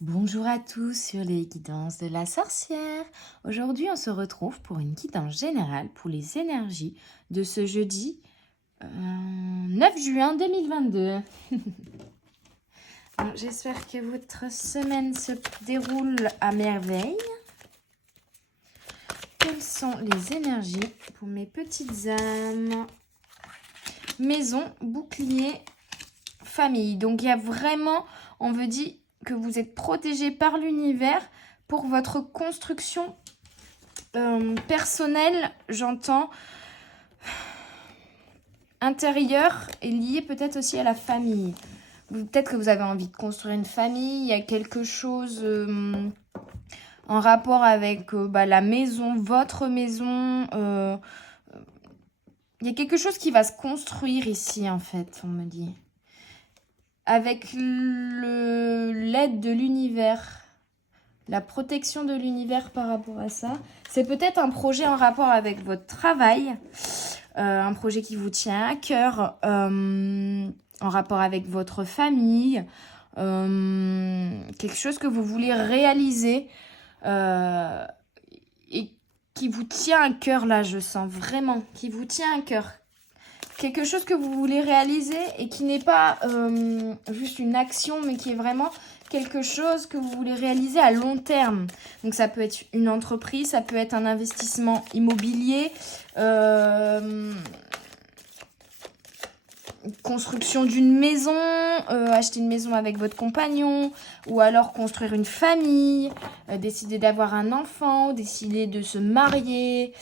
Bonjour à tous sur les guidances de la sorcière. Aujourd'hui, on se retrouve pour une guidance générale pour les énergies de ce jeudi 9 juin 2022. J'espère que votre semaine se déroule à merveille. Quelles sont les énergies pour mes petites âmes? Maison, bouclier, famille. Donc, il y a vraiment, on veut dire que vous êtes protégé par l'univers pour votre construction personnelle, j'entends, intérieure et liée peut-être aussi à la famille. Peut-être que vous avez envie de construire une famille, il y a quelque chose en rapport avec la maison, votre maison. Il y a quelque chose qui va se construire ici, en fait, on me dit. Avec l'aide de l'univers, la protection de l'univers par rapport à ça. C'est peut-être un projet en rapport avec votre travail, un projet qui vous tient à cœur, en rapport avec votre famille, quelque chose que vous voulez réaliser et qui vous tient à cœur là, je sens vraiment, qui vous tient à cœur. Quelque chose que vous voulez réaliser et qui n'est pas juste une action, mais qui est vraiment quelque chose que vous voulez réaliser à long terme. Donc ça peut être une entreprise, ça peut être un investissement immobilier, construction d'une maison, acheter une maison avec votre compagnon, ou alors construire une famille, décider d'avoir un enfant, décider de se marier,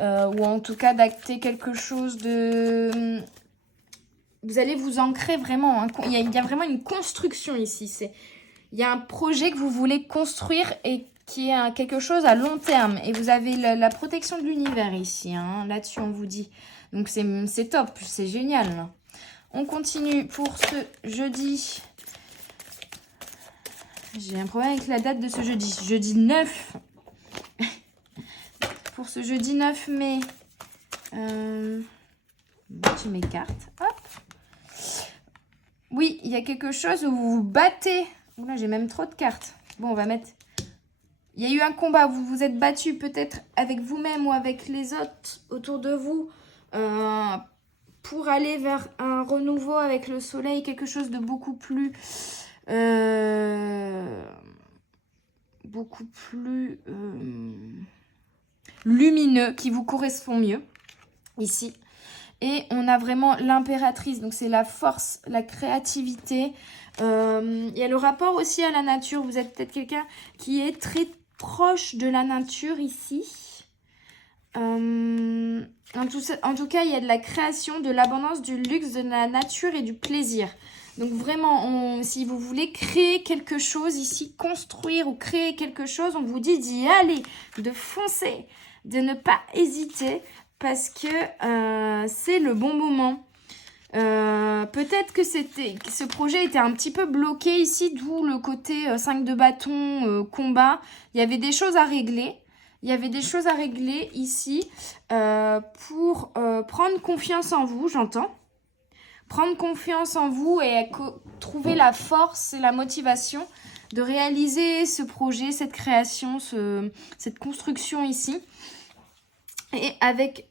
ou en tout cas d'acter quelque chose de... Vous allez vous ancrer vraiment, hein. Il y a vraiment une construction ici. Il y a un projet que vous voulez construire et qui est quelque chose à long terme. Et vous avez la protection de l'univers ici, hein. Là-dessus on vous dit. Donc c'est top, c'est génial, là. On continue pour ce jeudi. J'ai un problème avec la date de ce jeudi. Jeudi 9. Pour ce jeudi 9 mai. Je mes cartes. Hop. Oui, il y a quelque chose où vous vous battez. Là, j'ai même trop de cartes. Bon, on va mettre... Il y a eu un combat. Vous vous êtes battu peut-être avec vous-même ou avec les autres autour de vous. Pour aller vers un renouveau avec le soleil, quelque chose de beaucoup plus lumineux, qui vous correspond mieux ici. Et on a vraiment l'impératrice, donc c'est la force, la créativité. Il y a le rapport aussi à la nature. Vous êtes peut-être quelqu'un qui est très proche de la nature ici. En tout cas, il y a de la création, de l'abondance, du luxe, de la nature et du plaisir. Donc vraiment, si vous voulez créer quelque chose ici, construire ou créer quelque chose, on vous dit d'y aller, de foncer, de ne pas hésiter parce que c'est le bon moment. Peut-être que ce projet était un petit peu bloqué ici, d'où le côté 5 de bâton, combat. Il y avait des choses à régler. Il y avait des choses à régler ici pour prendre confiance en vous, j'entends. Prendre confiance en vous et trouver la force et la motivation de réaliser ce projet, cette création, cette construction ici. Et avec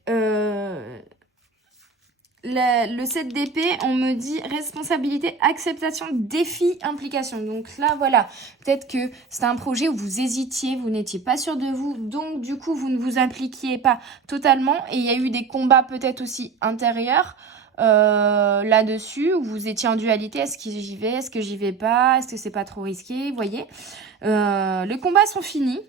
le 7 d'épée, on me dit responsabilité, acceptation, défi, implication. Donc là, voilà, peut-être que c'est un projet où vous hésitiez, vous n'étiez pas sûr de vous, donc du coup, vous ne vous impliquiez pas totalement. Et il y a eu des combats peut-être aussi intérieurs là-dessus, où vous étiez en dualité, est-ce que j'y vais, est-ce que j'y vais pas, est-ce que c'est pas trop risqué, vous voyez. Les combats sont finis,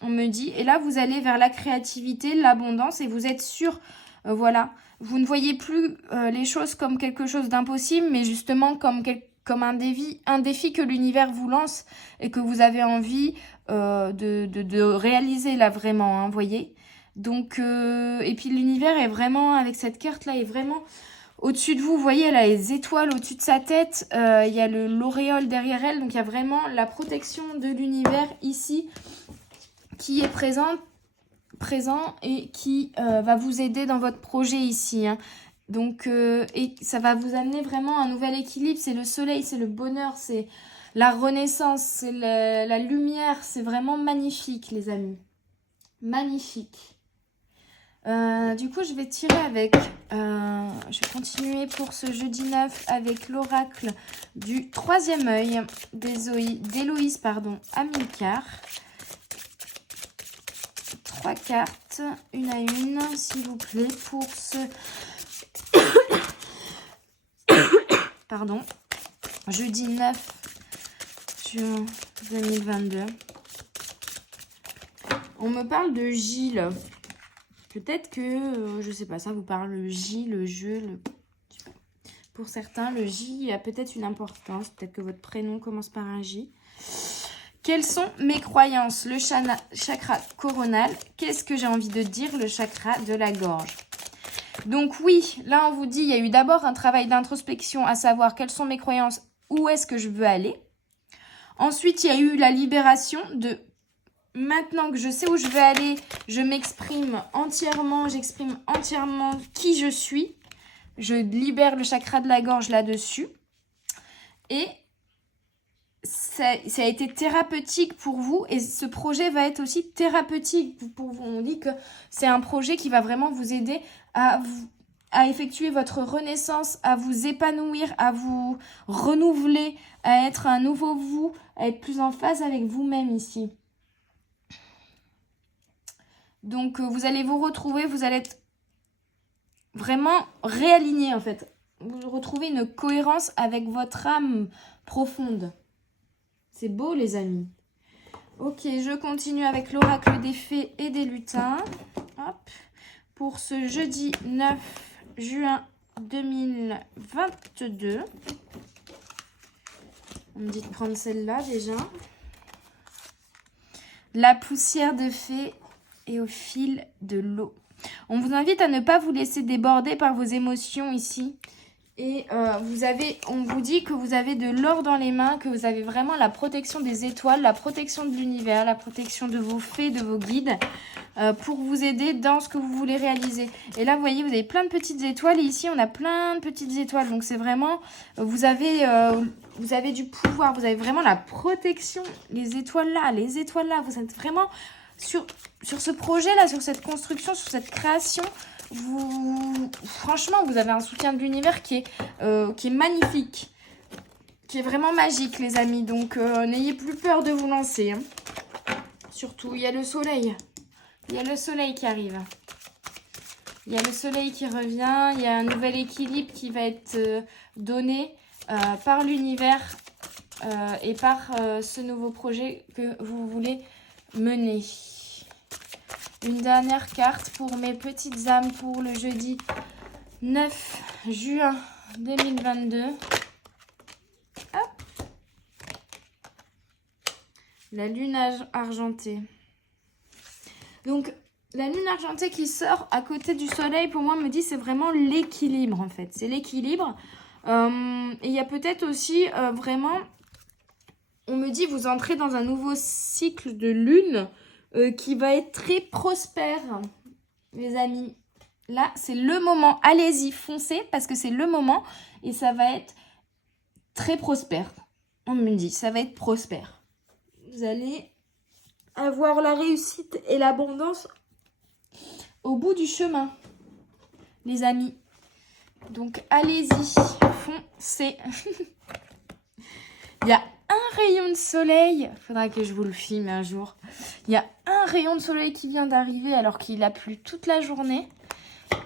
on me dit, et là, vous allez vers la créativité, l'abondance, et vous êtes sûr, voilà. Vous ne voyez plus les choses comme quelque chose d'impossible, mais justement comme un défi que l'univers vous lance et que vous avez envie de réaliser là vraiment, hein, voyez. Donc, et puis l'univers est vraiment, avec cette carte-là, est vraiment au-dessus de vous. Vous voyez, elle a les étoiles au-dessus de sa tête, il y a l'auréole derrière elle, donc il y a vraiment la protection de l'univers ici qui est présent et qui va vous aider dans votre projet ici, hein. Donc, et ça va vous amener vraiment un nouvel équilibre. C'est le soleil, c'est le bonheur, c'est la renaissance, c'est la lumière, c'est vraiment magnifique les amis. Magnifique. Du coup, je vais tirer avec, je vais continuer pour ce jeudi 9 avec l'oracle du troisième œil d'Héloïse Amilcar. 3 cartes, une à une, s'il vous plaît, pour ce pardon, jeudi 9 juin 2022. On me parle de Gilles. Peut-être que, je sais pas, ça vous parle, le J, le jeu, pour certains, le J a peut-être une importance. Peut-être que votre prénom commence par un J. Quelles sont mes croyances? Le chakra coronal. Qu'est-ce que j'ai envie de dire? Le chakra de la gorge. Donc oui, là on vous dit, il y a eu d'abord un travail d'introspection, à savoir quelles sont mes croyances, où est-ce que je veux aller. Ensuite, il y a eu la libération de... Maintenant que je sais où je vais aller, je m'exprime entièrement, j'exprime entièrement qui je suis. Je libère le chakra de la gorge là-dessus. Et ça a été thérapeutique pour vous. Et ce projet va être aussi thérapeutique pour vous. On dit que c'est un projet qui va vraiment vous aider à effectuer votre renaissance, à vous épanouir, à vous renouveler, à être un nouveau vous, à être plus en phase avec vous-même ici. Donc, vous allez vous retrouver, vous allez être vraiment réaligné en fait. Vous retrouvez une cohérence avec votre âme profonde. C'est beau les amis. Ok, je continue avec l'oracle des fées et des lutins. Hop. Pour ce jeudi 9 juin 2022. On me dit de prendre celle-là déjà. La poussière de fée et au fil de l'eau. On vous invite à ne pas vous laisser déborder par vos émotions ici. Et on vous dit que vous avez de l'or dans les mains, que vous avez vraiment la protection des étoiles, la protection de l'univers, la protection de vos fées, de vos guides, pour vous aider dans ce que vous voulez réaliser. Et là, vous voyez, vous avez plein de petites étoiles. Et ici, on a plein de petites étoiles. Donc, c'est vraiment, vous avez du pouvoir. Vous avez vraiment la protection. Les étoiles là, vous êtes vraiment... Sur ce projet-là, sur cette construction, sur cette création, franchement, vous avez un soutien de l'univers qui est magnifique, qui est vraiment magique, les amis. Donc, n'ayez plus peur de vous lancer. Hein. Surtout, il y a le soleil. Il y a le soleil qui arrive. Il y a le soleil qui revient. Il y a un nouvel équilibre qui va être donné par l'univers et par ce nouveau projet que vous voulez mener. Une dernière carte pour mes petites âmes pour le jeudi 9 juin 2022. Hop. La lune argentée. Donc, la lune argentée qui sort à côté du soleil, pour moi, me dit c'est vraiment l'équilibre, en fait. C'est l'équilibre. Et il y a peut-être aussi vraiment... On me dit vous entrez dans un nouveau cycle de lune qui va être très prospère, les amis. Là, c'est le moment. Allez-y, foncez, parce que c'est le moment. Et ça va être très prospère. On me dit, ça va être prospère. Vous allez avoir la réussite et l'abondance au bout du chemin, les amis. Donc, allez-y, foncez. Il y a un rayon de soleil, il faudra que je vous le filme un jour. Il y a un rayon de soleil qui vient d'arriver alors qu'il a plu toute la journée.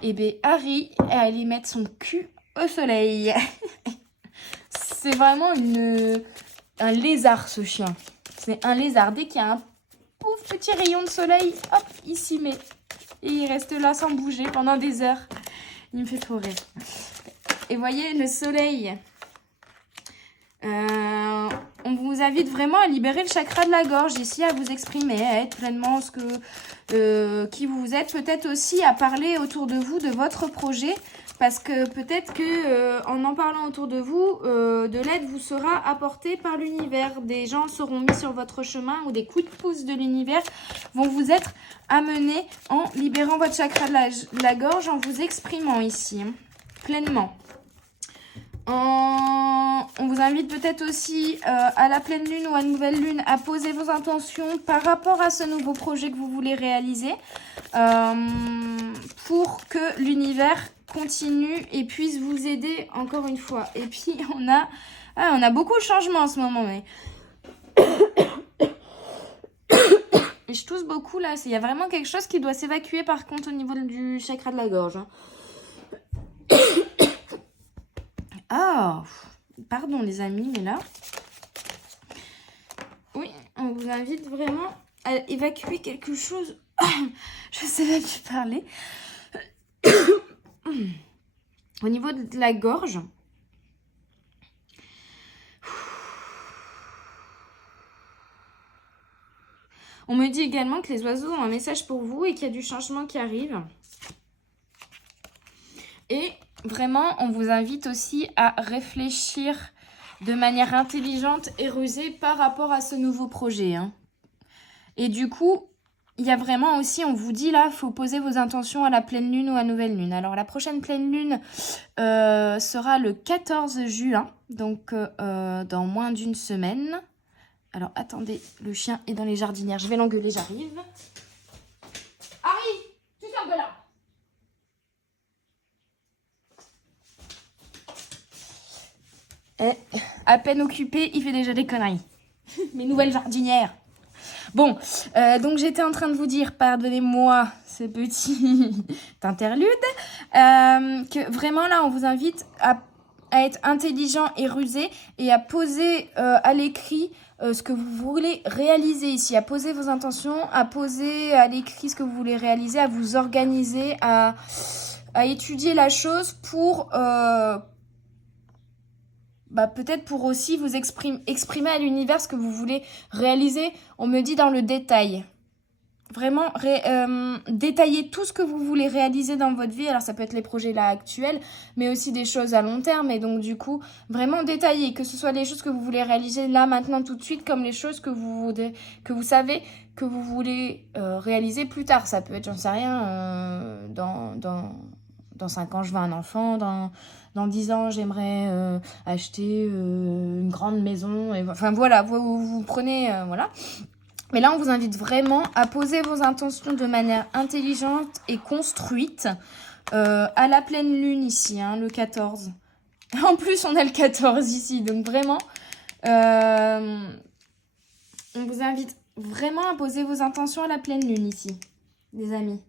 Et bien, Harry est allé mettre son cul au soleil. C'est vraiment un lézard, ce chien. C'est un lézard. Dès qu'il y a un pauvre petit rayon de soleil, hop, il s'y met. Et il reste là sans bouger pendant des heures. Il me fait trop rire. Et voyez, le soleil... on vous invite vraiment à libérer le chakra de la gorge ici, à vous exprimer, à être pleinement qui vous êtes, peut-être aussi à parler autour de vous de votre projet, parce que peut-être que en parlant autour de vous, de l'aide vous sera apportée par l'univers. Des gens seront mis sur votre chemin ou des coups de pouce de l'univers vont vous être amenés en libérant votre chakra de la gorge, en vous exprimant ici, pleinement. On vous invite peut-être aussi à la pleine lune ou à nouvelle lune à poser vos intentions par rapport à ce nouveau projet que vous voulez réaliser pour que l'univers continue et puisse vous aider encore une fois. Et puis on a beaucoup de changements en ce moment. Mais... et je tousse beaucoup là. Il y a vraiment quelque chose qui doit s'évacuer par contre au niveau du chakra de la gorge. Ah, pardon les amis, mais là, oui, on vous invite vraiment à évacuer quelque chose. Je sais pas plus parler. Au niveau de la gorge. On me dit également que les oiseaux ont un message pour vous et qu'il y a du changement qui arrive. Et vraiment, on vous invite aussi à réfléchir de manière intelligente et rusée par rapport à ce nouveau projet. Hein. Et du coup, il y a vraiment aussi, on vous dit là, il faut poser vos intentions à la pleine lune ou à nouvelle lune. Alors, la prochaine pleine lune sera le 14 juin, donc dans moins d'une semaine. Alors, attendez, le chien est dans les jardinières. Je vais l'engueuler, j'arrive. Harry, tu sors de là. À peine occupé, il fait déjà des conneries. Mes nouvelles jardinières. Bon, donc j'étais en train de vous dire, pardonnez-moi ce petit interlude, que vraiment là, on vous invite à être intelligent et rusé et à poser à l'écrit ce que vous voulez réaliser ici, à poser vos intentions, à poser à l'écrit ce que vous voulez réaliser, à vous organiser, à étudier la chose pour... peut-être pour aussi vous exprimer à l'univers ce que vous voulez réaliser. On me dit dans le détail. Vraiment, détailler tout ce que vous voulez réaliser dans votre vie. Alors, ça peut être les projets là actuels, mais aussi des choses à long terme. Et donc, du coup, vraiment détailler. Que ce soit les choses que vous voulez réaliser là, maintenant, tout de suite, comme les choses que vous savez que vous voulez réaliser plus tard. Ça peut être, j'en sais rien, dans 5 ans, je veux un enfant. Dans 10 ans, j'aimerais acheter une grande maison. Et, enfin, voilà, vous prenez... voilà. Mais là, on vous invite vraiment à poser vos intentions de manière intelligente et construite à la pleine lune ici, hein, le 14. En plus, on a le 14 ici. Donc, vraiment, on vous invite vraiment à poser vos intentions à la pleine lune ici, les amis.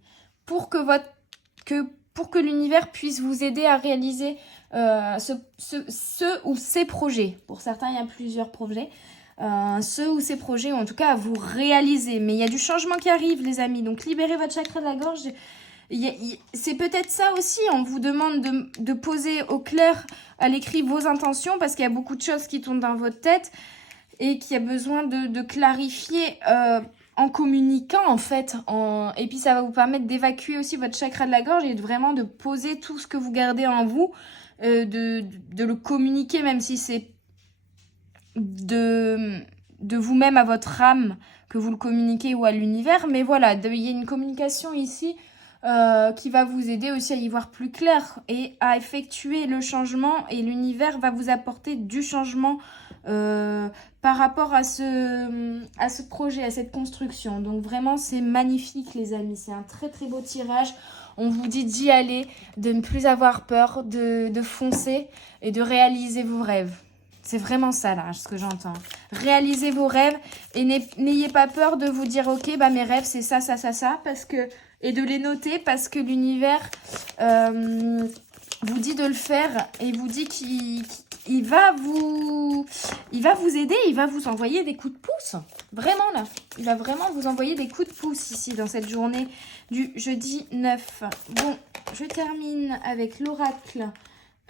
Pour que l'univers puisse vous aider à réaliser ce ou ces projets. Pour certains, il y a plusieurs projets. Ceux ou ces projets, ou en tout cas à vous réaliser. Mais il y a du changement qui arrive, les amis. Donc, libérez votre chakra de la gorge. C'est peut-être ça aussi. On vous demande de poser au clair à l'écrit vos intentions parce qu'il y a beaucoup de choses qui tournent dans votre tête et qu'il y a besoin de clarifier en communiquant, en fait. Et puis, ça va vous permettre d'évacuer aussi votre chakra de la gorge et vraiment de poser tout ce que vous gardez en vous, de le communiquer, même si c'est de vous-même à votre âme que vous le communiquez ou à l'univers. Mais voilà, il y a une communication ici qui va vous aider aussi à y voir plus clair et à effectuer le changement. Et l'univers va vous apporter du changement par rapport à ce projet, à cette construction. Donc vraiment, c'est magnifique, les amis. C'est un très très beau tirage. On vous dit d'y aller, de ne plus avoir peur, de foncer et de réaliser vos rêves. C'est vraiment ça, là, ce que j'entends. Réalisez vos rêves et n'ayez pas peur de vous dire, ok, mes rêves, c'est ça, ça, ça, ça, et de les noter parce que l'univers vous dit de le faire et vous dit qu'il va vous aider, il va vous envoyer des coups de pouce. Vraiment, là. Il va vraiment vous envoyer des coups de pouce ici, dans cette journée du jeudi 9. Bon, je termine avec l'oracle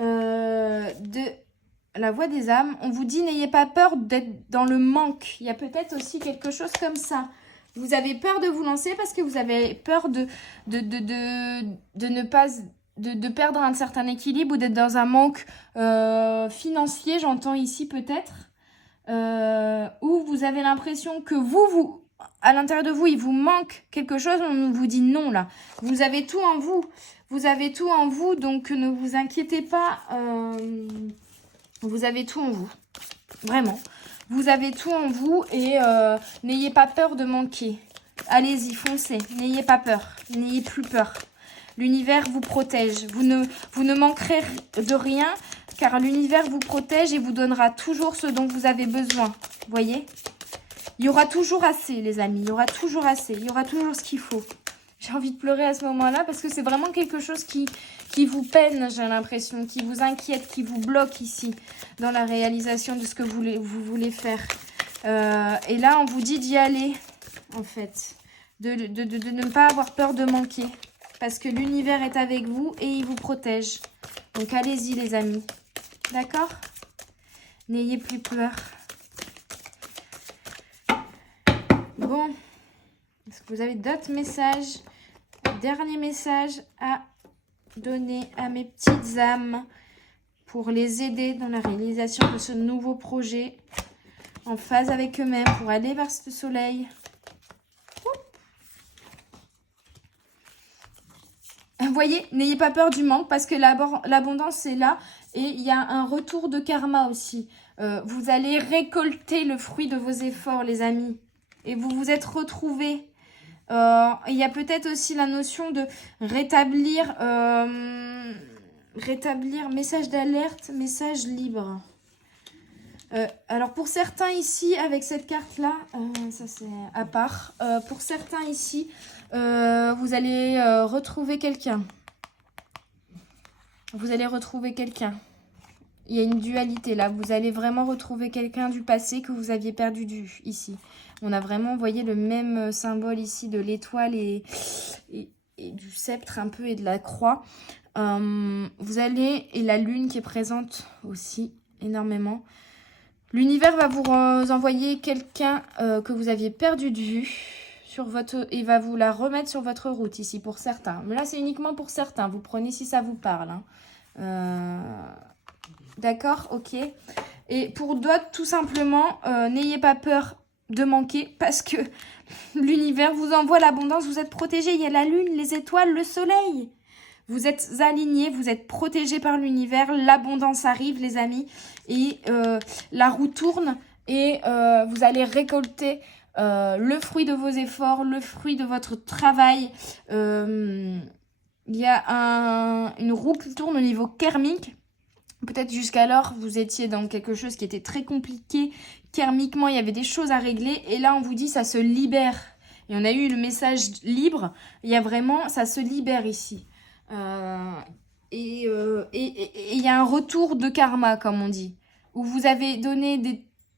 de... la voix des âmes. On vous dit, n'ayez pas peur d'être dans le manque. Il y a peut-être aussi quelque chose comme ça. Vous avez peur de vous lancer parce que vous avez peur de ne pas... De perdre un certain équilibre ou d'être dans un manque financier, j'entends ici peut-être. Où vous avez l'impression que vous, à l'intérieur de vous, il vous manque quelque chose. On vous dit non, là. Vous avez tout en vous. Vous avez tout en vous, donc ne vous inquiétez pas... Vous avez tout en vous. Vraiment. Vous avez tout en vous et n'ayez pas peur de manquer. Allez-y, foncez. N'ayez pas peur. N'ayez plus peur. L'univers vous protège. Vous ne manquerez de rien car l'univers vous protège et vous donnera toujours ce dont vous avez besoin. Vous voyez? Il y aura toujours assez, les amis. Il y aura toujours assez. Il y aura toujours ce qu'il faut. J'ai envie de pleurer à ce moment-là parce que c'est vraiment quelque chose qui vous peine, j'ai l'impression, qui vous inquiète, qui vous bloque ici dans la réalisation de ce que vous voulez faire. Et là, on vous dit d'y aller, en fait. De ne pas avoir peur de manquer. Parce que l'univers est avec vous et il vous protège. Donc, allez-y, les amis. D'accord? N'ayez plus peur. Bon. Est-ce que vous avez d'autres messages? Dernier message à donner à mes petites âmes pour les aider dans la réalisation de ce nouveau projet en phase avec eux-mêmes pour aller vers ce soleil. Vous voyez, n'ayez pas peur du manque parce que l'abondance est là et il y a un retour de karma aussi. Vous allez récolter le fruit de vos efforts, les amis. Et vous vous êtes retrouvés. Il y a peut-être aussi la notion de rétablir message d'alerte, message libre. Alors pour certains ici, avec cette carte-là, ça c'est à part, pour certains ici, vous allez retrouver quelqu'un. Vous allez retrouver quelqu'un. Il y a une dualité là. Vous allez vraiment retrouver quelqu'un du passé que vous aviez perdu de vue ici. On a vraiment, vous voyez, le même symbole ici de l'étoile et du sceptre un peu et de la croix. Vous allez, et la lune qui est présente aussi énormément. L'univers va vous envoyer quelqu'un que vous aviez perdu de vue et va vous la remettre sur votre route ici pour certains. Mais là, c'est uniquement pour certains. Vous prenez si ça vous parle. Hein. D'accord, ok. Et pour d'autres, tout simplement, n'ayez pas peur de manquer parce que l'univers vous envoie l'abondance. Vous êtes protégés. Il y a la lune, les étoiles, le soleil. Vous êtes alignés, vous êtes protégés par l'univers. L'abondance arrive, les amis. Et la roue tourne et vous allez récolter le fruit de vos efforts, le fruit de votre travail. Il y a une roue qui tourne au niveau karmique. Peut-être jusqu'alors, vous étiez dans quelque chose qui était très compliqué. Karmiquement, il y avait des choses à régler. Et là, on vous dit, ça se libère. Et on a eu le message libre. Il y a vraiment, ça se libère ici. Et il y a un retour de karma, comme on dit. Où vous avez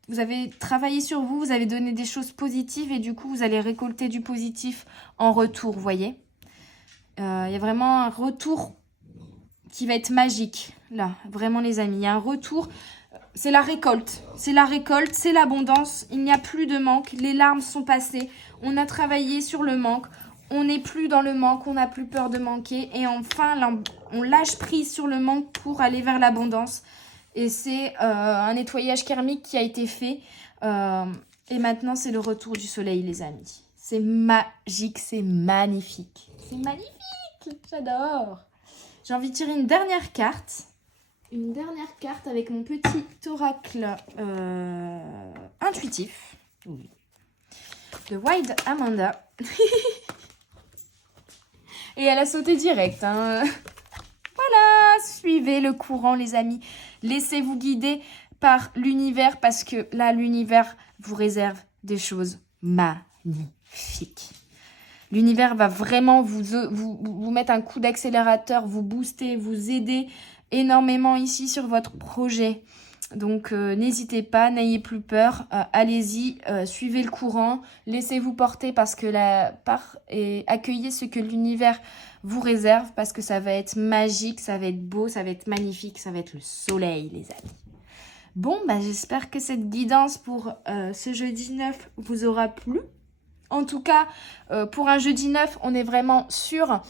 vous avez travaillé sur vous, vous avez donné des choses positives. Et du coup, vous allez récolter du positif en retour, vous voyez. Il y a vraiment un retour qui va être magique, là, vraiment les amis. Il y a un retour, c'est la récolte, c'est l'abondance, il n'y a plus de manque, les larmes sont passées, on a travaillé sur le manque, on n'est plus dans le manque, on n'a plus peur de manquer, et enfin, là, on lâche prise sur le manque pour aller vers l'abondance. Et c'est un nettoyage karmique qui a été fait, et maintenant, c'est le retour du soleil, les amis. C'est magique, c'est magnifique. C'est magnifique, j'adore. J'ai envie de tirer une dernière carte. Une dernière carte avec mon petit oracle intuitif. Oui. De Wild Amanda. Et elle a sauté direct. Hein. Voilà, suivez le courant les amis. Laissez-vous guider par l'univers parce que là, l'univers vous réserve des choses magnifiques. L'univers va vraiment vous mettre un coup d'accélérateur, vous booster, vous aider énormément ici sur votre projet. Donc, n'hésitez pas, n'ayez plus peur. Allez-y, suivez le courant, laissez-vous porter parce que et accueillez ce que l'univers vous réserve parce que ça va être magique, ça va être beau, ça va être magnifique, ça va être le soleil, les amis. Bon, j'espère que cette guidance pour ce jeudi 9 vous aura plu. En tout cas, pour un jeudi 9, on est vraiment sur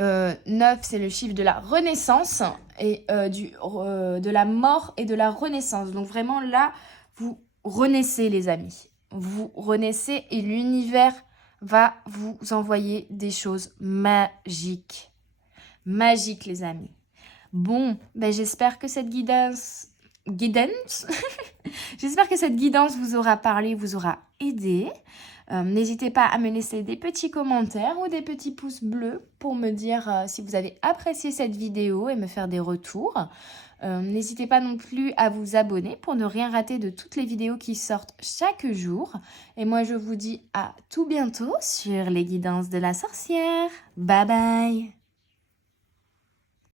9, c'est le chiffre de la renaissance et de la mort et de la renaissance. Donc vraiment là, vous renaissez les amis. Vous renaissez et l'univers va vous envoyer des choses magiques. Magiques les amis. Bon, j'espère que cette guidance guidance. J'espère que cette guidance vous aura parlé, vous aura aidé. N'hésitez pas à me laisser des petits commentaires ou des petits pouces bleus pour me dire si vous avez apprécié cette vidéo et me faire des retours. N'hésitez pas non plus à vous abonner pour ne rien rater de toutes les vidéos qui sortent chaque jour. Et moi, je vous dis à tout bientôt sur les guidances de la sorcière. Bye bye!